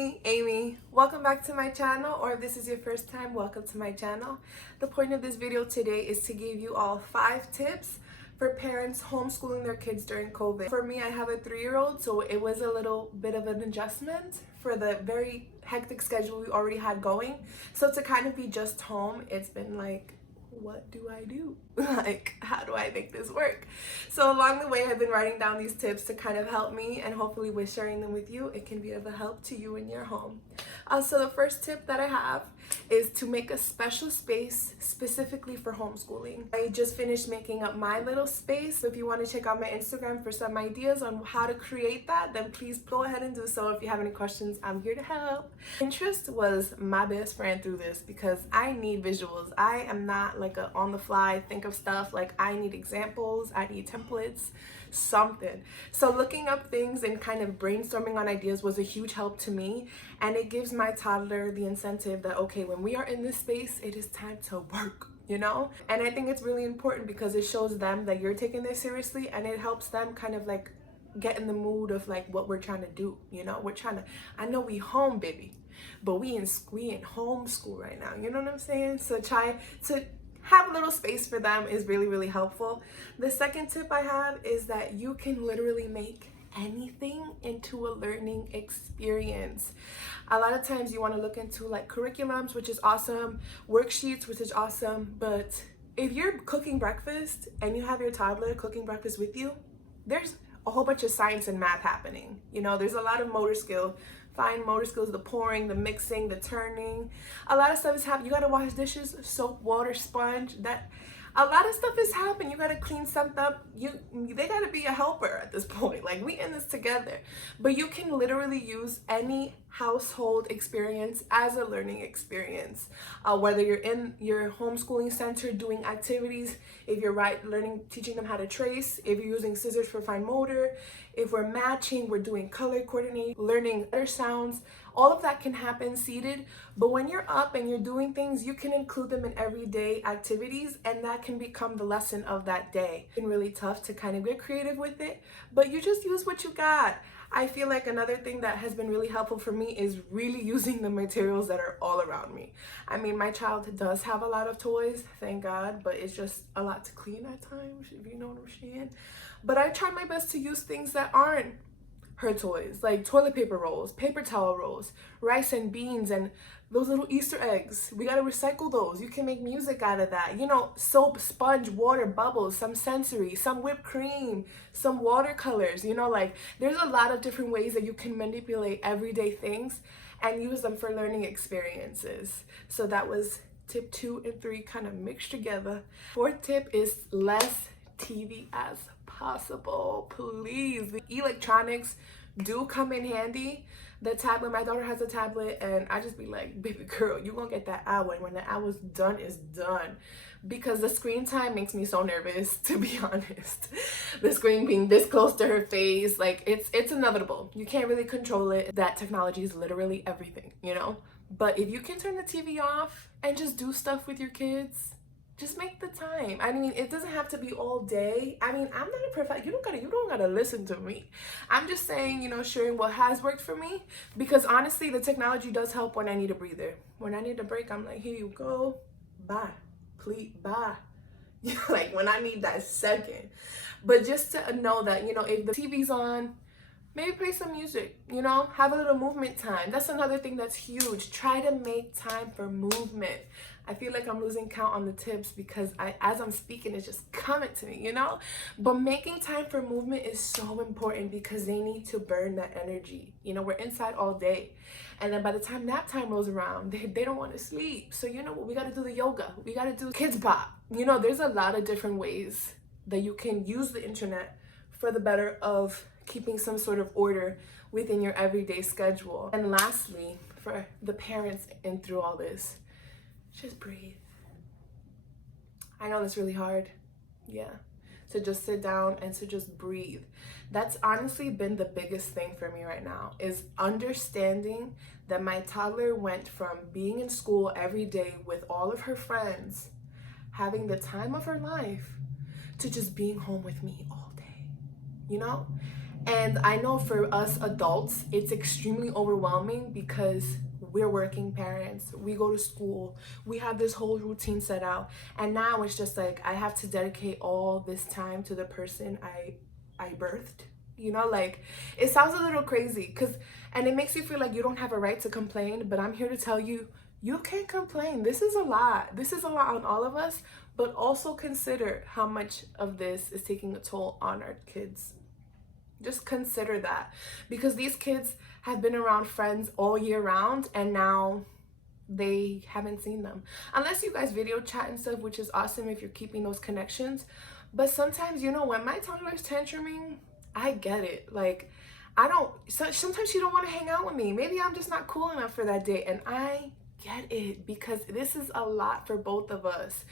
me, Amy. Welcome back to my channel, or if this is your first time, welcome to my channel. The point of this video today is to give you all 5 tips for parents homeschooling their kids during COVID. For me, I have a 3-year-old, so it was a little bit of an adjustment for the very hectic schedule we already had going. So to kind of be just home, it's been like, what do I do? Like, how do I make this work? So along the way, I've been writing down these tips to kind of help me, and hopefully with sharing them with you, it can be of a help to you in your home. So the first tip that I have is to make a special space specifically for homeschooling. I just finished making up my little space. So if you want to check out my Instagram for some ideas on how to create that, then please go ahead and do so. If you have any questions, I'm here to help. Pinterest was my best friend through this because I need visuals. I am not like a on the fly think of stuff. Like, I need examples, I need templates, something. So looking up things and kind of brainstorming on ideas was a huge help to me, and it gives my toddler the incentive that, okay, when we are in this space, it is time to work, you know? And I think it's really important because it shows them that you're taking this seriously, and it helps them kind of like get in the mood of like what we're trying to do, you know? We're trying to, I know we home, baby, but we in homeschool right now, you know what I'm saying? So try to have a little space for them is really, really helpful. The second tip I have is that you can literally make anything into a learning experience. A lot of times you want to look into like curriculums, which is awesome, worksheets, which is awesome, but if you're cooking breakfast and you have your toddler cooking breakfast with you, there's a whole bunch of science and math happening. You know, there's a lot of motor skill, fine motor skills, the pouring, the mixing, the turning. A lot of stuff is happening. You gotta wash dishes, soap, water, sponge. A lot of stuff is happening. You gotta clean something up. They gotta be a helper at this point. Like, we in this together. But you can literally use any household experience as a learning experience. Whether you're in your homeschooling center doing activities, if you're teaching them how to trace, if you're using scissors for fine motor, if we're matching, we're doing color coordinating, learning letter sounds, all of that can happen seated. But when you're up and you're doing things, you can include them in everyday activities, and that can become the lesson of that day. It's been really tough to kind of get creative with it, but you just use what you got. I feel like another thing that has been really helpful for me is really using the materials that are all around me. I mean, my child does have a lot of toys, thank God, but it's just a lot to clean at times, if you know what I'm saying. But I try my best to use things that aren't her toys, like toilet paper rolls, paper towel rolls, rice and beans, and those little Easter eggs. We gotta recycle those. You can make music out of that. You know, soap, sponge, water, bubbles, some sensory, some whipped cream, some watercolors. You know, like, there's a lot of different ways that you can manipulate everyday things and use them for learning experiences. So that was tip 2 and 3 kind of mixed together. 4th tip is less TV as possible, please. The electronics do come in handy. The tablet, my daughter has a tablet, and I just be like, baby girl, you gonna get that hour, and when the hour's done, it's done. Because the screen time makes me so nervous, to be honest. The screen being this close to her face, like, it's inevitable. You can't really control it. That technology is literally everything, you know? But if you can turn the TV off and just do stuff with your kids, just make the time. I mean, it doesn't have to be all day. I mean, I'm not a perfect, you don't gotta listen to me. I'm just saying, you know, sharing what has worked for me, because honestly, the technology does help when I need a breather. When I need a break, I'm like, here you go, bye, please, bye. Like, when I need that second. But just to know that, you know, if the TV's on, maybe play some music, you know, have a little movement time. That's another thing that's huge. Try to make time for movement. I feel like I'm losing count on the tips because as I'm speaking, it's just coming to me, you know? But making time for movement is so important because they need to burn that energy. You know, we're inside all day. And then by the time nap time rolls around, they don't want to sleep. So, you know what? We got to do the yoga. We got to do kids pop. You know, there's a lot of different ways that you can use the internet for the better of keeping some sort of order within your everyday schedule. And lastly, for the parents in through all this, just breathe. I know that's really hard. Yeah. To just sit down and to just breathe. That's honestly been the biggest thing for me right now, is understanding that my toddler went from being in school every day with all of her friends, having the time of her life, to just being home with me all day, you know? And I know for us adults, it's extremely overwhelming because we're working parents, we go to school, we have this whole routine set out, and now it's just like I have to dedicate all this time to the person I birthed. You know, like, it sounds a little crazy because, and it makes you feel like you don't have a right to complain, but I'm here to tell you, you can't complain. This is a lot. This is a lot on all of us, but also consider how much of this is taking a toll on our kids. Just consider that, because these kids have been around friends all year round and now they haven't seen them. Unless you guys video chat and stuff, which is awesome if you're keeping those connections. But sometimes, you know, when my toddler's tantruming, I get it. Like, sometimes she don't want to hang out with me. Maybe I'm just not cool enough for that day. And I get it, because this is a lot for both of us.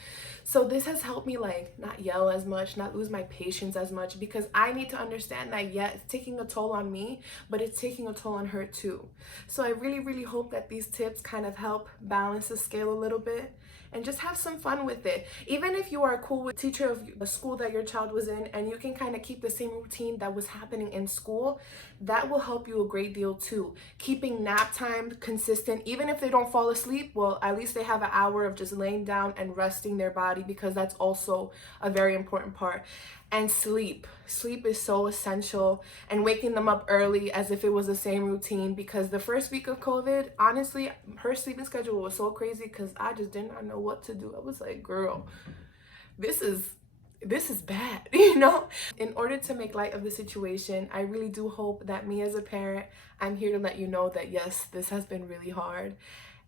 So this has helped me, like, not yell as much, not lose my patience as much, because I need to understand that, yeah, it's taking a toll on me, but it's taking a toll on her too. So I really, really hope that these tips kind of help balance the scale a little bit and just have some fun with it. Even if you are cool with the teacher of the school that your child was in and you can kind of keep the same routine that was happening in school, that will help you a great deal too. Keeping nap time consistent, even if they don't fall asleep, well, at least they have an hour of just laying down and resting their body, because that's also a very important part. And sleep is so essential, and waking them up early as if it was the same routine, because the first week of COVID, honestly, her sleeping schedule was so crazy because I just did not know what to do. I was like, girl, this is bad, you know? In order to make light of the situation, I really do hope that me as a parent, I'm here to let you know that yes, this has been really hard,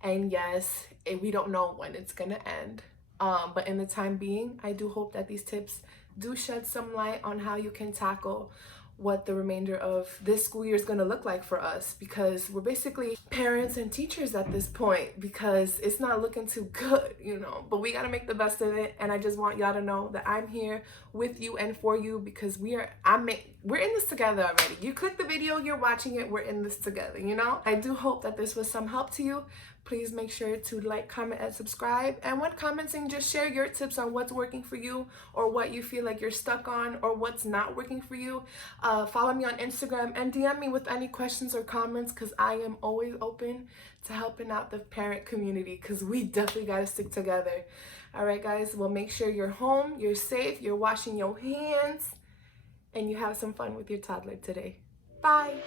and yes, we don't know when it's gonna end. But in the time being, I do hope that these tips do shed some light on how you can tackle what the remainder of this school year is going to look like for us, because we're basically parents and teachers at this point, because it's not looking too good, you know, but we got to make the best of it. And I just want y'all to know that I'm here with you and for you, because we're in this together already. You click the video, you're watching it, we're in this together, you know? I do hope that this was some help to you. Please make sure to like, comment, and subscribe. And when commenting, just share your tips on what's working for you, or what you feel like you're stuck on, or what's not working for you. Follow me on Instagram and DM me with any questions or comments, because I am always open to helping out the parent community, because we definitely got to stick together. All right, guys. Well, make sure you're home, you're safe, you're washing your hands, and you have some fun with your toddler today. Bye.